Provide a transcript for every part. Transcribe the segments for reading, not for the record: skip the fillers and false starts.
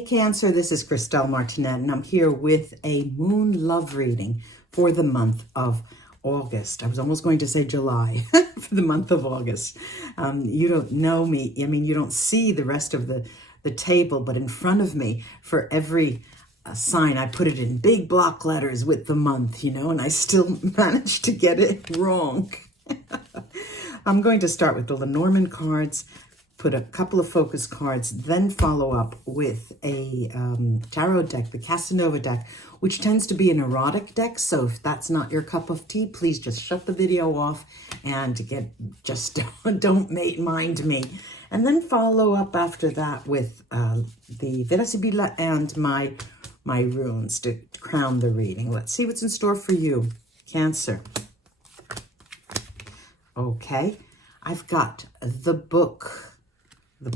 Hey Cancer, this is Christelle Martinette, and I'm here with a moon love reading for the month of August. I was almost going to say July, for the month of August. You don't know me, I mean, you don't see the rest of the table, but in front of me, for every sign, I put it in big block letters with the month, you know, and I still managed to get it wrong. I'm going to start with the Lenormand cards, put a couple of focus cards, then follow up with a tarot deck, the Casanova deck, which tends to be an erotic deck. So if that's not your cup of tea, please just shut the video off and don't mind me. And then follow up after that with the Vera Sibilla and my runes to crown the reading. Let's see what's in store for you, Cancer. Okay, I've got the book, the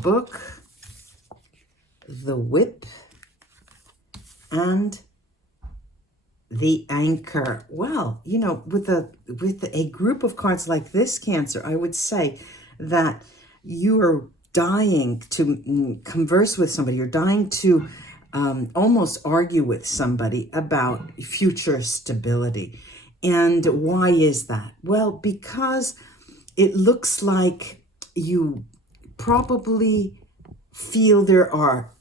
whip, and the anchor. Well, you know, with a group of cards like this, Cancer, I would say that you are dying to converse with somebody. You're dying to almost argue with somebody about future stability. And why is that? Well, because it looks like you probably feel there are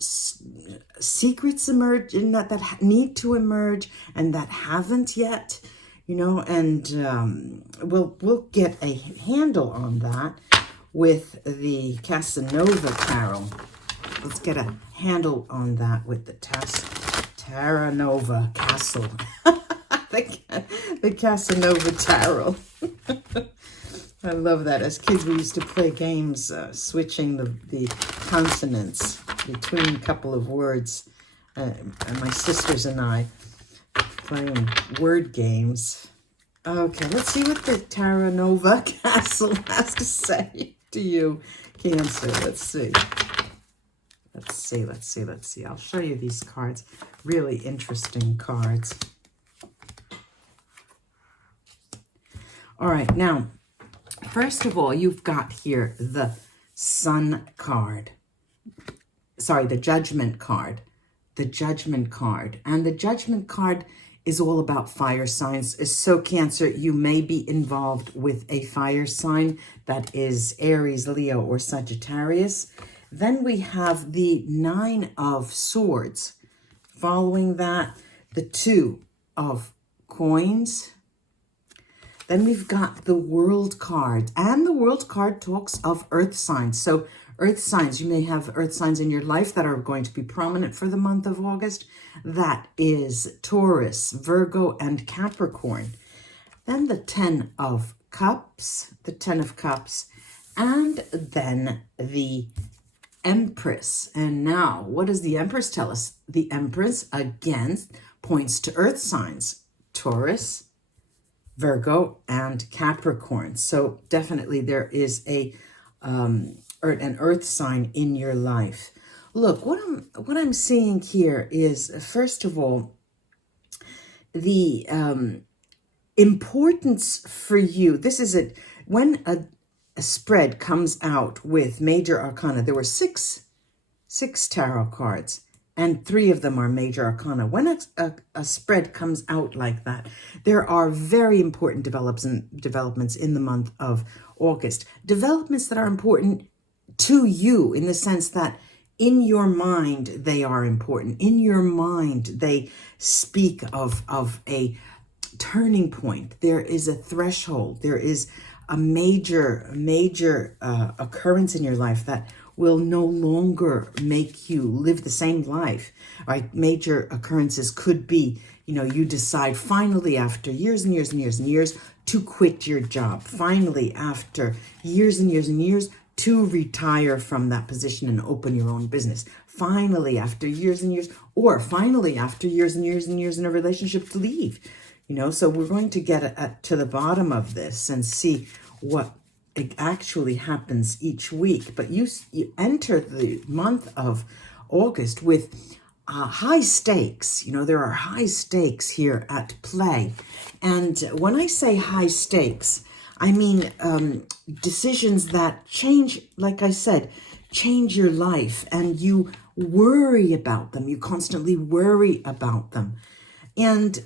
secrets emerging that need to emerge and that haven't yet, you know, and we'll get a handle on that with the Casanova Tarot. Let's get a handle on that with the Taranova Castle. the Casanova Tarot. I love that. As kids, we used to play games switching the consonants between a couple of words. And my sisters and I playing word games. Okay, let's see what the Taranova Castle has to say to you, Cancer. Let's see. Let's see. I'll show you these cards. Really interesting cards. All right, now, first of all, you've got here the Sun card. Sorry, the Judgment card. The Judgment card. And the Judgment card is all about fire signs. So, Cancer, you may be involved with a fire sign that is Aries, Leo, or Sagittarius. Then we have the Nine of Swords. Following that, the Two of Coins. Then we've got the World card, and the World card talks of earth signs. So earth signs, you may have earth signs in your life that are going to be prominent for the month of August. That is Taurus, Virgo, and Capricorn. Then the Ten of Cups, and then the Empress. And now, what does the Empress tell us? The Empress, again, points to earth signs, Taurus, Virgo, and Capricorn. So definitely there is an earth sign in your life. Look, what I'm seeing here is, first of all, the importance for you. This is it. When a spread comes out with major arcana, there were six tarot cards, and 3 of them are major arcana. When a spread comes out like that, there are very important developments in the month of August. Developments that are important to you in the sense that in your mind, they are important. In your mind, they speak of a turning point. There is a threshold. There is a major occurrence in your life that will no longer make you live the same life, right? Major occurrences could be, you know, you decide finally after years and years and years and years to quit your job. Finally, after years and years and years, to retire from that position and open your own business. Finally, after years and years, or finally after years and years and years in a relationship, to leave. You know, so we're going to get to the bottom of this and see what it actually happens each week. But you enter the month of August with high stakes. You know, there are high stakes here at play. And when I say high stakes, I mean decisions that change, like I said, change your life, and you worry about them. You constantly worry about them. And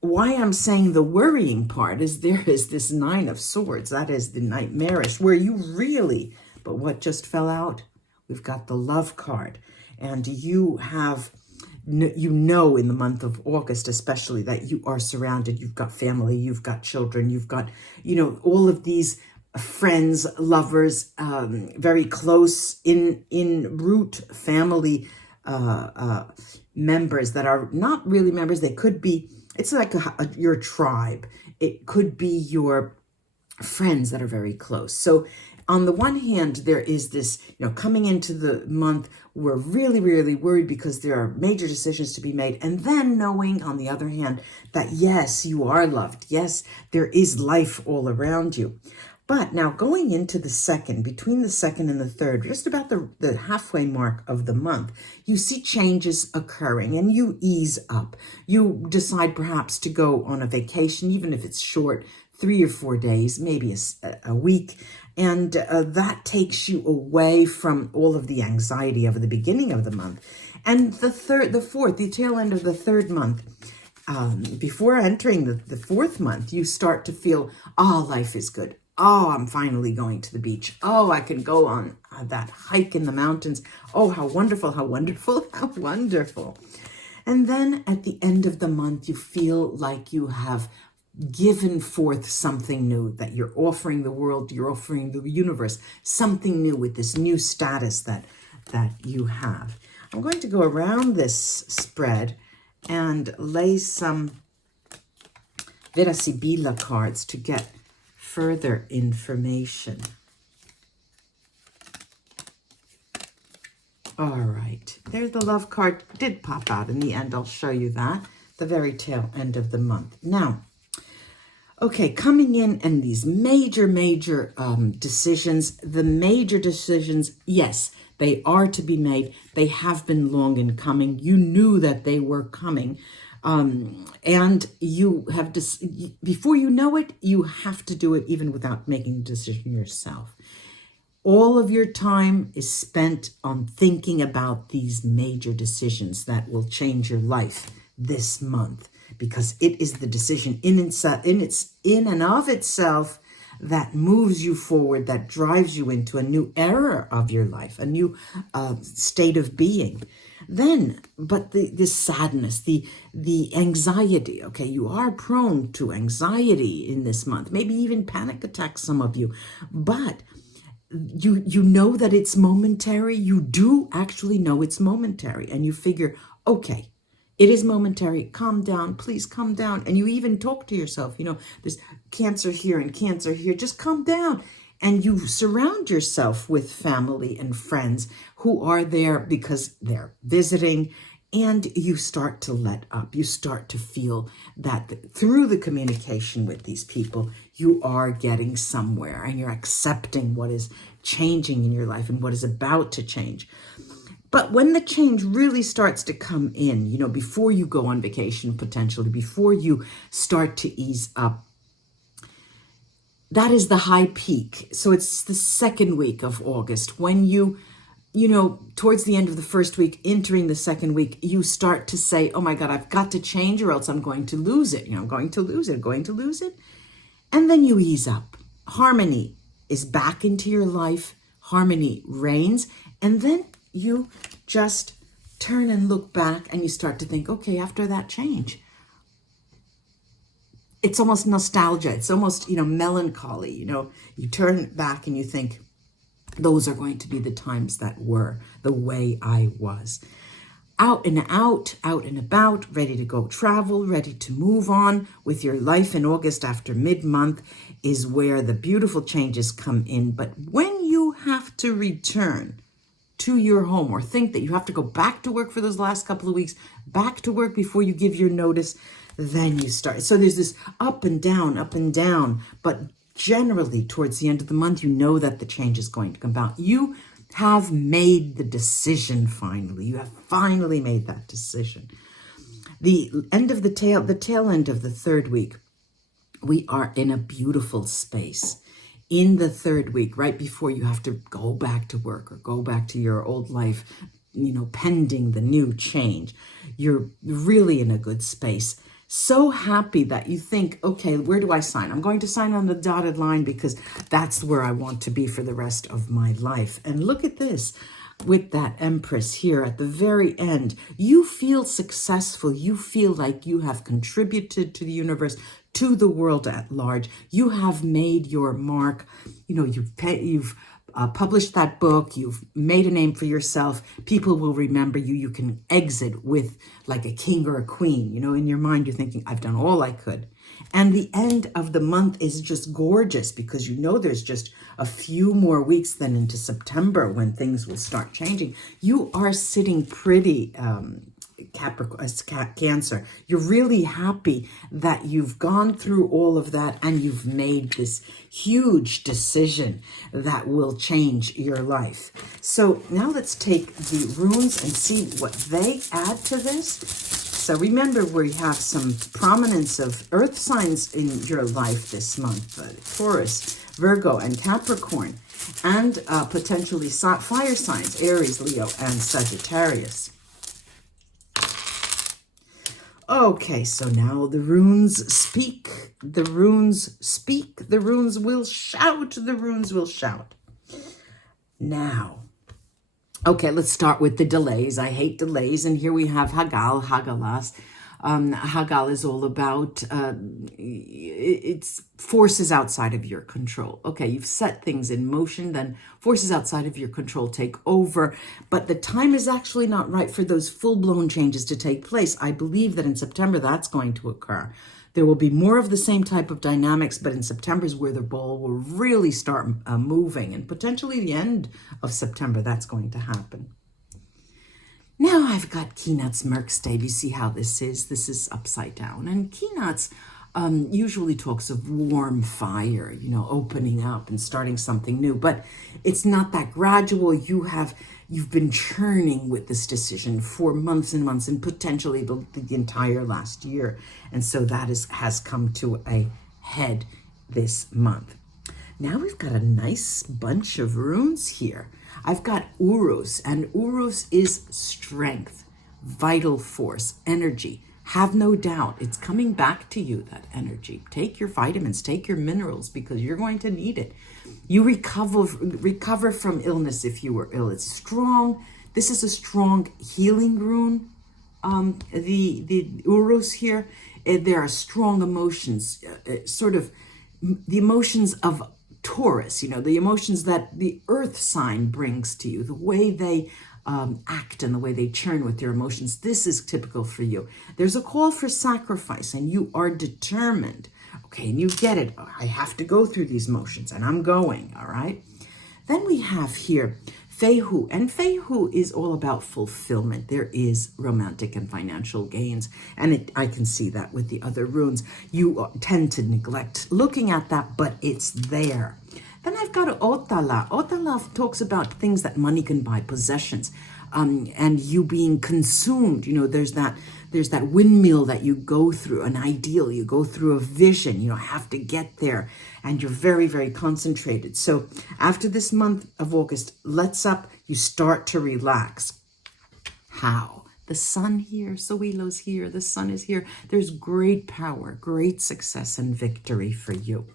why I'm saying the worrying part is there is this Nine of Swords. That is the nightmarish, where you really, but what just fell out? We've got the Love card. And you have, you know, in the month of August especially, that you are surrounded. You've got family, you've got children, you've got, you know, all of these friends, lovers, very close in root family members that are not really members. They could be, it's like your tribe. It could be your friends that are very close. So on the one hand, there is this, you know, coming into the month, we're really, really worried because there are major decisions to be made. And then knowing, on the other hand, that yes, you are loved. Yes, there is life all around you. But now going into the second, between the second and the third, just about the halfway mark of the month, you see changes occurring and you ease up. You decide perhaps to go on a vacation, even if it's short, 3 or 4 days, maybe a week. And that takes you away from all of the anxiety of the beginning of the month. And the fourth, the tail end of the third month, before entering the fourth month, you start to feel, oh, life is good. Oh, I'm finally going to the beach. Oh, I can go on that hike in the mountains. Oh, how wonderful, how wonderful, how wonderful. And then at the end of the month, you feel like you have given forth something new, that you're offering the world, you're offering the universe something new with this new status that you have. I'm going to go around this spread and lay some Vera Sibilla cards to get further information. All right, there's the Love card. Did pop out in the end. I'll show you that. The very tail end of the month. Now, okay, coming in and these major decisions, the major decisions, yes, they are to be made. They have been long in coming. You knew that they were coming. And you have, before you know it, you have to do it even without making a decision yourself. All of your time is spent on thinking about these major decisions that will change your life this month, because it is the decision in and of itself that moves you forward, that drives you into a new era of your life, a new state of being. Then, but the sadness, the anxiety, okay, you are prone to anxiety in this month, maybe even panic attacks, some of you, but you know that it's momentary. You do actually know it's momentary, and you figure, okay, it is momentary. Calm down, please calm down. And you even talk to yourself, you know, there's cancer here and cancer here, just calm down. And you surround yourself with family and friends who are there because they're visiting, and you start to let up. You start to feel that through the communication with these people, you are getting somewhere and you're accepting what is changing in your life and what is about to change. But when the change really starts to come in, you know, before you go on vacation, potentially, before you start to ease up, that is the high peak. So it's the second week of August when you know, towards the end of the first week, entering the second week, you start to say, oh my God, I've got to change or else I'm going to lose it. You know, I'm going to lose it, going to lose it. And then you ease up. Harmony is back into your life. Harmony reigns. And then you just turn and look back and you start to think, okay, after that change, it's almost nostalgia. It's almost, you know, melancholy. You know, you turn back and you think, those are going to be the times that were the way I was. Out and about, ready to go travel, ready to move on with your life in August after mid-month is where the beautiful changes come in. But when you have to return to your home or think that you have to go back to work for those last couple of weeks, back to work before you give your notice, then you start. So there's this up and down, but generally towards the end of the month, you know that the change is going to come about. You have made the decision finally. You have finally made that decision. The tail end of the third week, we are in a beautiful space in the third week, right before you have to go back to work or go back to your old life, pending the new change, you're really in a good space. So happy that you think, okay, where do I sign? I'm going to sign on the dotted line because that's where I want to be for the rest of my life. And look at this. With that Empress here at the very end, you feel successful. You feel like you have contributed to the universe, to the world at large. You have made your mark. You've published that book. You've made a name for yourself. People will remember you. You can exit with like a king or a queen. In your mind, you're thinking, I've done all I could. And the end of the month is just gorgeous because there's just a few more weeks then into September when things will start changing. You are sitting pretty, Cancer. You're really happy that you've gone through all of that and you've made this huge decision that will change your life. So now let's take the runes and see what they add to this. So remember, we have some prominence of earth signs in your life this month, Taurus, Virgo, and Capricorn, and potentially fire signs, Aries, Leo, and Sagittarius. Okay, so now the runes speak, the runes speak, the runes will shout, the runes will shout. Now, okay, let's start with the delays. I hate delays. And here we have Hagal, Hagalas. Hagal is all about, it's forces outside of your control. Okay, you've set things in motion, then forces outside of your control take over. But the time is actually not right for those full-blown changes to take place. I believe that in September that's going to occur. There will be more of the same type of dynamics, but in September is where the ball will really start moving, and potentially the end of September, that's going to happen. Now I've got Keenat's Merkstave. You see how this is? This is upside down. And Keenat's usually talks of warm fire, opening up and starting something new. But it's not that gradual. You've been churning with this decision for months and months, and potentially the entire last year. And so that has come to a head this month. Now we've got a nice bunch of runes here. I've got Urus, and Urus is strength, vital force, energy. Have no doubt, it's coming back to you, that energy. Take your vitamins, take your minerals, because you're going to need it. You recover from illness if you were ill. It's strong. This is a strong healing rune. The Urus here, there are strong emotions, sort of the emotions of Taurus, the emotions that the earth sign brings to you, the way they act and the way they churn with their emotions. This is typical for you. There's a call for sacrifice, and you are determined. Okay, and you get it. I have to go through these motions, and I'm going, all right? Then we have here Fehu, and Fehu is all about fulfillment. There is romantic and financial gains, and I can see that with the other runes. You tend to neglect looking at that, but it's there. Then I've got Otala. Otala talks about things that money can buy, possessions, and you being consumed. There's that windmill that you go through, an ideal. You go through a vision. You have to get there, and you're very, very concentrated. So after this month of August lets up, you start to relax. How? The sun here, Soilo's here, the sun is here. There's great power, great success and victory for you.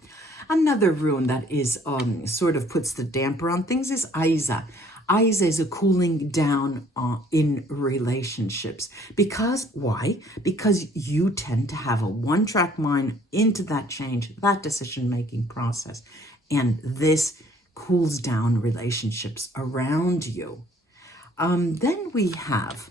Another rune that is sort of puts the damper on things is Aiza. Aiza is a cooling down in relationships. Because, why? Because you tend to have a one-track mind into that change, that decision-making process. And this cools down relationships around you. Then we have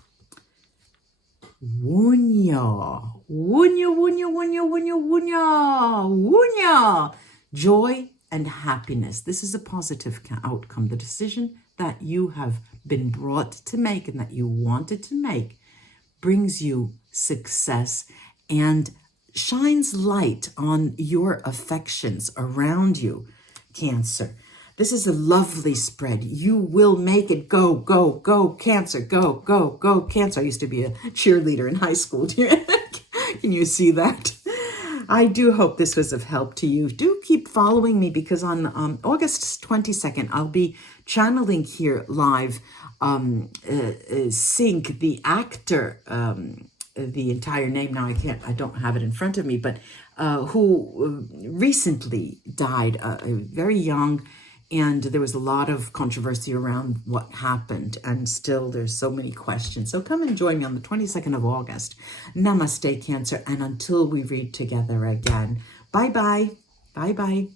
Wunya. Wunya, Wunya, Wunya, Wunya, Wunya, Wunya. Joy and happiness. This is a positive outcome. The decision that you have been brought to make and that you wanted to make brings you success and shines light on your affections around you, Cancer. This is a lovely spread. You will make it. Go, go, go, Cancer. Go, go, go, Cancer. I used to be a cheerleader in high school. Can you see that? I do hope this was of help to you. Do keep following me because on August 22nd, I'll be channeling here live Sink, the actor, the entire name now, I don't have it in front of me, but who recently died very young. And there was a lot of controversy around what happened. And still, there's so many questions. So come and join me on the 22nd of August. Namaste, Cancer. And until we read together again, bye-bye. Bye-bye.